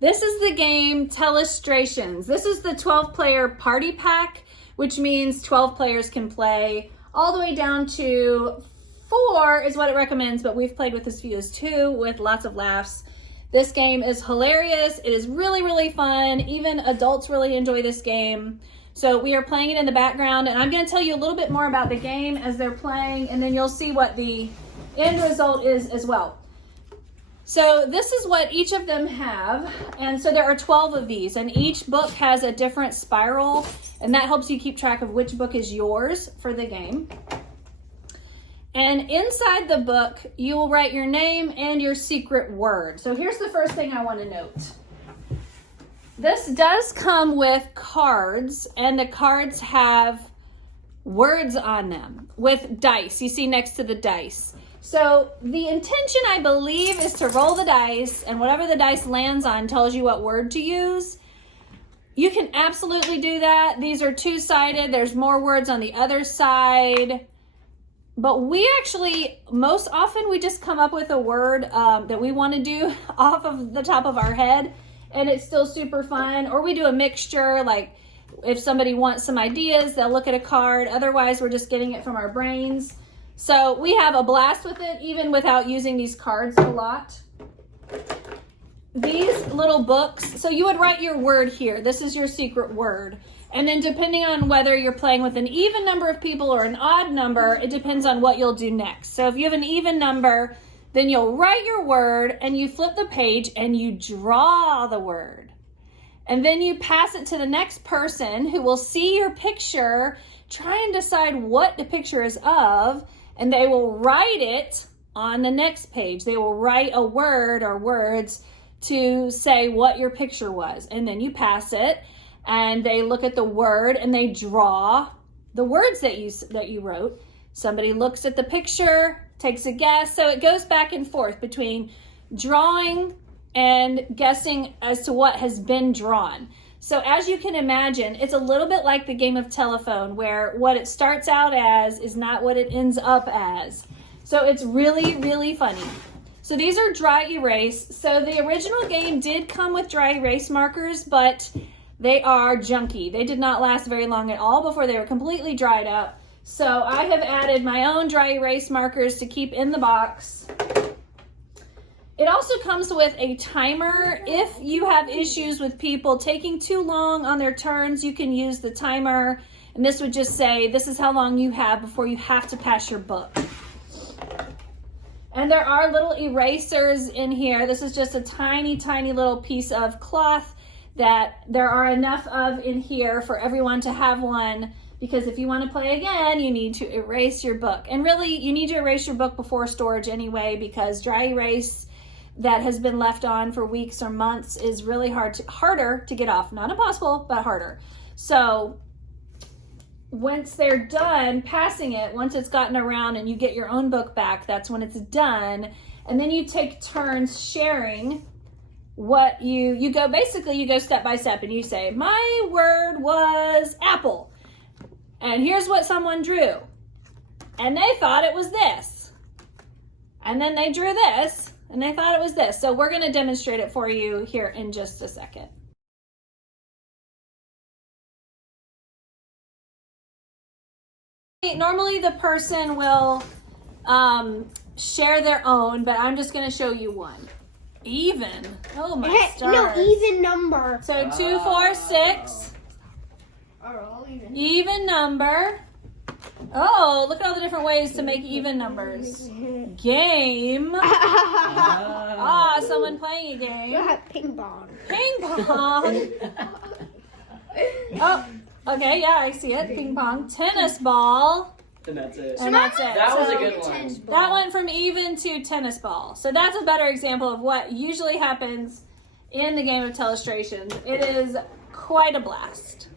This is the game Telestrations. This is the 12-player party pack, which means 12 players can play all the way down to 4 is what it recommends, but we've played with as few as 2 with lots of laughs. This game is hilarious. It is really, really fun. Even adults really enjoy this game. So we are playing it in the background, and I'm going to tell you a little bit more about the game as they're playing, and then you'll see what the end result is as well. So this is what each of them have, and so there are 12 of these, and each book has a different spiral, and that helps you keep track of which book is yours for the game. And inside the book, you will write your name and your secret word. So here's the first thing I want to note. This does come with cards, and the cards have words on them with dice. You see next to the dice. So the intention, I believe, is to roll the dice, and whatever the dice lands on tells you what word to use. You can absolutely do that. These are two-sided. There's more words on the other side. But we actually, most often, we just come up with a word that we want to do off of the top of our head, and it's still super fun. Or we do a mixture, like if somebody wants some ideas, they'll look at a card. Otherwise, we're just getting it from our brains. So we have a blast with it, even without using these cards a lot. These little books, so you would write your word here. This is your secret word. And then depending on whether you're playing with an even number of people or an odd number, it depends on what you'll do next. So if you have an even number, then you'll write your word and you flip the page and you draw the word. And then you pass it to the next person who will see your picture, try and decide what the picture is of, and they will write it on the next page. They will write a word or words to say what your picture was. And then you pass it and they look at the word and they draw the words that you wrote. Somebody looks at the picture, takes a guess. So it goes back and forth between drawing and guessing as to what has been drawn. So as you can imagine, it's a little bit like the game of telephone, where what it starts out as is not what it ends up as. So it's really, really funny. So these are dry erase. So the original game did come with dry erase markers, but they are junky. They did not last very long at all before they were completely dried up. So I have added my own dry erase markers to keep in the box. It also comes with a timer. If you have issues with people taking too long on their turns, you can use the timer. And this would just say, this is how long you have before you have to pass your book. And there are little erasers in here. This is just a tiny, tiny little piece of cloth that there are enough of in here for everyone to have one, because if you want to play again, you need to erase your book. And really, you need to erase your book before storage anyway, because dry erase that has been left on for weeks or months is really harder to get off. Not impossible, but harder. So once they're done passing it, once it's gotten around and you get your own book back, that's when it's done. And then you take turns sharing what you go, basically you go step by step and you say, my word was apple. And here's what someone drew. And they thought it was this. And then they drew this and they thought it was this. So we're going to demonstrate it for you here in just a second. Normally the person will share their own, but I'm just going to show you one. Even. Oh my stars. No, even number. So 2, 4, 6. Even number. Oh, look at all the different ways to make even numbers. Game. Someone playing a game. Ping pong. Ping pong. Oh, okay, yeah, I see it. Ping pong. Tennis ball. And that's it. And that's it. That was So a good one. that went from even to tennis ball. So that's a better example of what usually happens in the game of Telestrations. It is quite a blast.